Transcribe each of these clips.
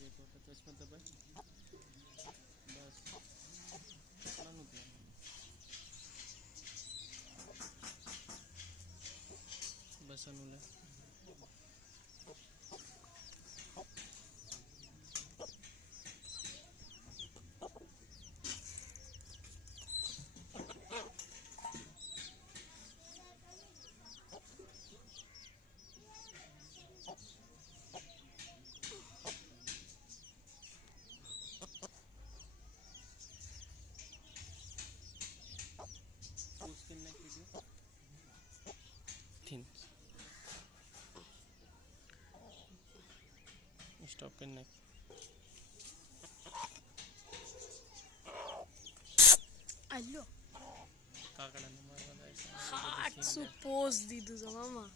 એક વખત ચશ્મા દબાય બસ કેટલાનું ધ્યાન બસ આનું લે स्किन नेक वीडियो थिन स्टॉप करने अल्लो काकडाने मारवा जायचं हार्ट सुपोज दीदू मामा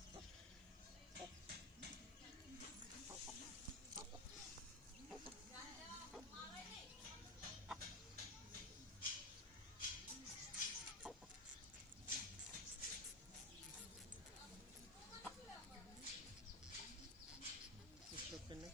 स्टॉप करने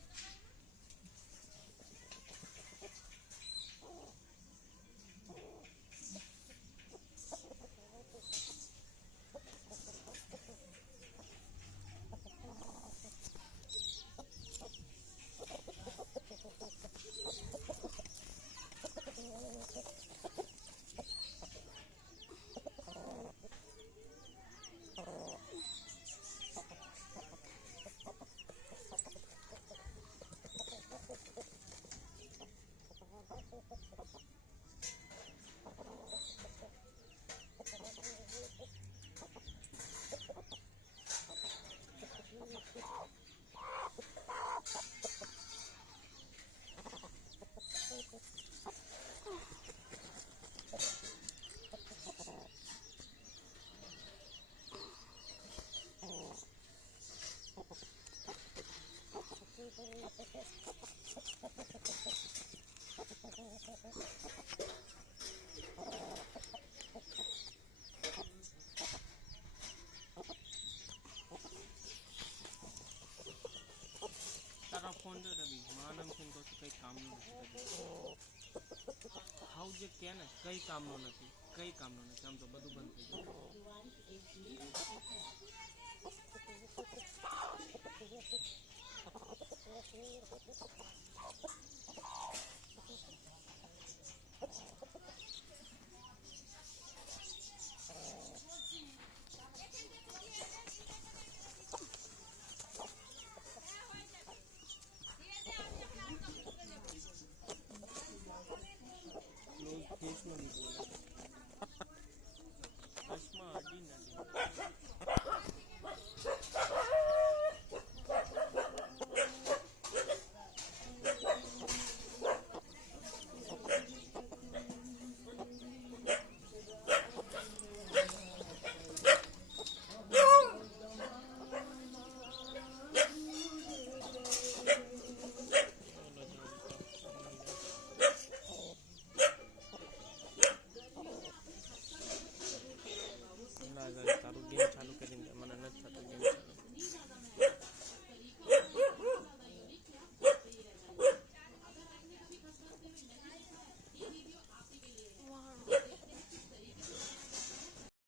तारा फोन जो रवि मानम फोन को कई काम हाउ जे क्या ने कई काम नो नहीं कई काम नो नहीं आम तो બધું બંધ થઈ ગયું